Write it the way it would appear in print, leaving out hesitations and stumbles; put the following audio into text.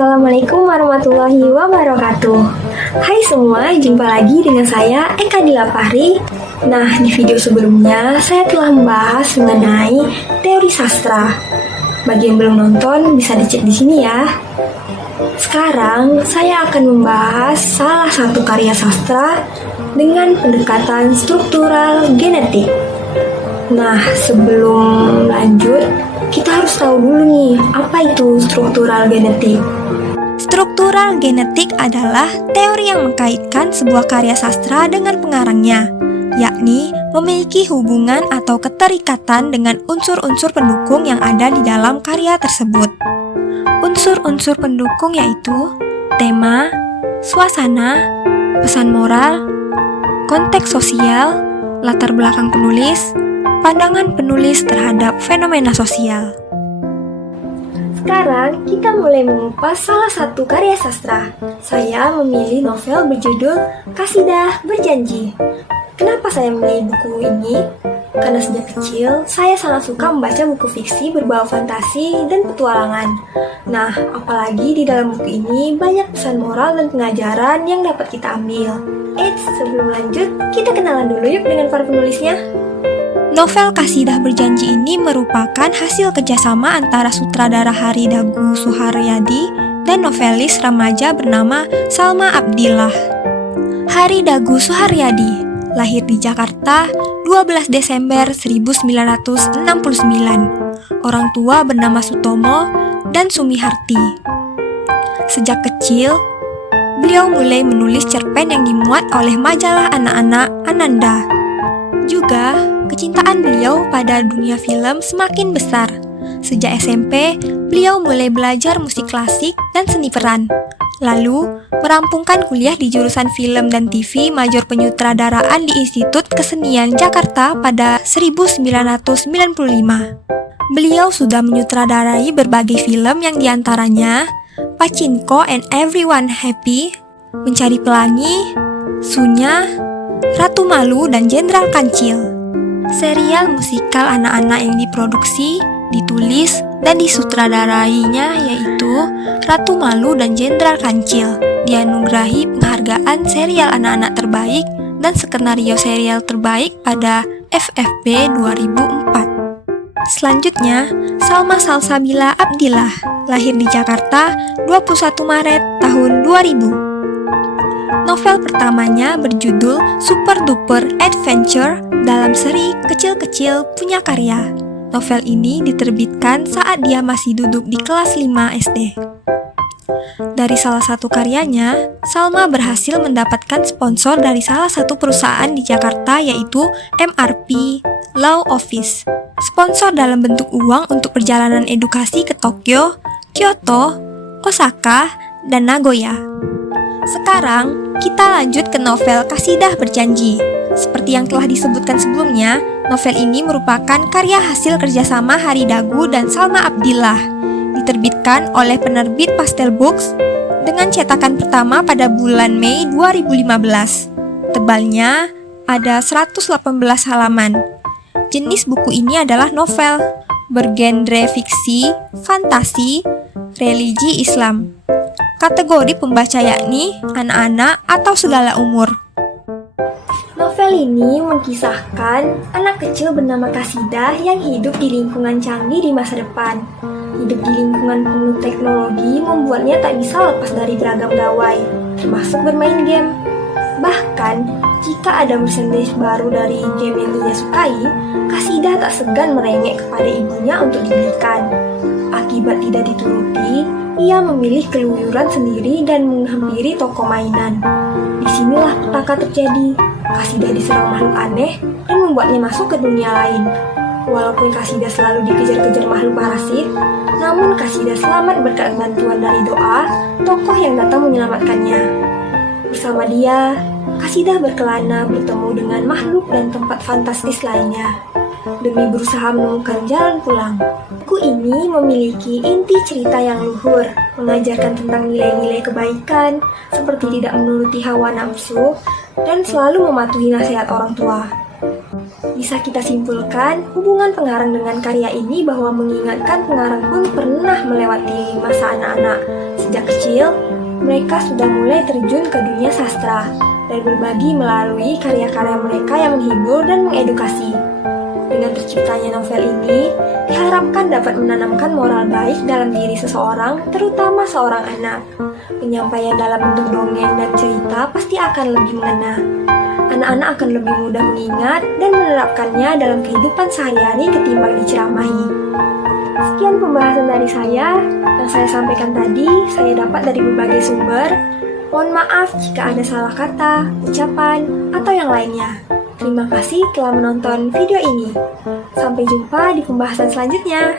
Assalamualaikum warahmatullahi wabarakatuh. Hai semua, jumpa lagi dengan saya Eka Dila Fahri. Nah, di video sebelumnya saya telah membahas mengenai teori sastra. Bagi yang belum nonton bisa dicek di sini ya. Sekarang saya akan membahas salah satu karya sastra dengan pendekatan struktural genetik. Nah, sebelum lanjut, kita harus tahu dulu nih, apa itu struktural genetik? Struktural genetik adalah teori yang mengkaitkan sebuah karya sastra dengan pengarangnya, yakni memiliki hubungan atau keterikatan dengan unsur-unsur pendukung yang ada di dalam karya tersebut. Unsur-unsur pendukung yaitu tema, suasana, pesan moral, konteks sosial, latar belakang penulis, pandangan penulis terhadap fenomena sosial. Sekarang kita mulai mengupas salah satu karya sastra. Saya memilih novel berjudul Qasidah Berjanji. Kenapa saya memilih buku ini? Karena sejak kecil saya sangat suka membaca buku fiksi berbau fantasi dan petualangan. Nah, apalagi di dalam buku ini banyak pesan moral dan pengajaran yang dapat kita ambil. Eits, sebelum lanjut, kita kenalan dulu yuk dengan para penulisnya. Novel Qasidah Berjanji ini merupakan hasil kerjasama antara sutradara Hari Dagu Suharyadi dan novelis remaja bernama Salma Abdillah. Hari Dagu Suharyadi lahir di Jakarta 12 Desember 1969. Orang tua bernama Sutomo dan Sumiharti. Sejak kecil, beliau mulai menulis cerpen yang dimuat oleh majalah anak-anak Ananda. Juga, kecintaan beliau pada dunia film semakin besar. Sejak SMP, beliau mulai belajar musik klasik dan seni peran. Lalu, merampungkan kuliah di jurusan film dan TV Major Penyutradaraan di Institut Kesenian Jakarta pada 1995. Beliau sudah menyutradarai berbagai film yang diantaranya Pachinko and Everyone Happy, Mencari Pelangi, Sunya, Ratu Malu, dan Jenderal Kancil. Serial musikal anak-anak yang diproduksi, ditulis, dan disutradarainya yaitu Ratu Malu dan Jenderal Kancil. Dianugerahi penghargaan serial anak-anak terbaik dan skenario serial terbaik pada FFP 2004. Selanjutnya, Salma Salsabila Abdillah lahir di Jakarta 21 Maret tahun 2000. Novel pertamanya berjudul Super Duper Adventure dalam seri Kecil-Kecil Punya Karya. Novel ini diterbitkan saat dia masih duduk di kelas 5 SD. Dari salah satu karyanya, Salma berhasil mendapatkan sponsor dari salah satu perusahaan di Jakarta yaitu MRP Law Office. Sponsor dalam bentuk uang untuk perjalanan edukasi ke Tokyo, Kyoto, Osaka, dan Nagoya. Sekarang, kita lanjut ke novel Qasidah Berjanji. Seperti yang telah disebutkan sebelumnya, novel ini merupakan karya hasil kerjasama Hari Dagu dan Salma Abdillah. Diterbitkan oleh penerbit Pastel Books dengan cetakan pertama pada bulan Mei 2015. Tebalnya ada 118 halaman. Jenis buku ini adalah novel, bergenre fiksi, fantasi, religi Islam. Kategori pembaca yakni anak-anak atau segala umur. Novel ini mengkisahkan anak kecil bernama Qasidah yang hidup di lingkungan canggih di masa depan. Hidup di lingkungan penuh teknologi membuatnya tak bisa lepas dari beragam gawai, termasuk bermain game. Bahkan, jika ada merchandise baru dari game yang dia sukai, Qasidah tak segan merengek kepada ibunya untuk dibelikan. Akibat tidak dituruti, ia memilih keluyuran sendiri dan menghampiri toko mainan. Disinilah petaka terjadi. Qasidah diserang makhluk aneh dan membuatnya masuk ke dunia lain. Walaupun Qasidah selalu dikejar-kejar makhluk parasit, namun Qasidah selamat berkat bantuan dari doa tokoh yang datang menyelamatkannya. Bersama dia, Qasidah berkelana bertemu dengan makhluk dan tempat fantastis lainnya demi berusaha menemukan jalan pulang. Buku ini memiliki inti cerita yang luhur, mengajarkan tentang nilai-nilai kebaikan, seperti tidak menuruti hawa nafsu, dan selalu mematuhi nasihat orang tua. Bisa kita simpulkan, hubungan pengarang dengan karya ini bahwa mengingatkan pengarang pun pernah melewati masa anak-anak. Sejak kecil, mereka sudah mulai terjun ke dunia sastra dan berbagi melalui karya-karya mereka yang menghibur dan mengedukasi. Dengan terciptanya novel ini, diharapkan dapat menanamkan moral baik dalam diri seseorang, terutama seorang anak. Penyampaian dalam bentuk dongeng dan cerita pasti akan lebih mengena. Anak-anak akan lebih mudah mengingat dan menerapkannya dalam kehidupan sehari-hari ketimbang diceramahi. Sekian pembahasan dari saya. Yang saya sampaikan tadi, saya dapat dari berbagai sumber. Mohon maaf jika ada salah kata, ucapan, atau yang lainnya. Terima kasih telah menonton video ini. Sampai jumpa di pembahasan selanjutnya.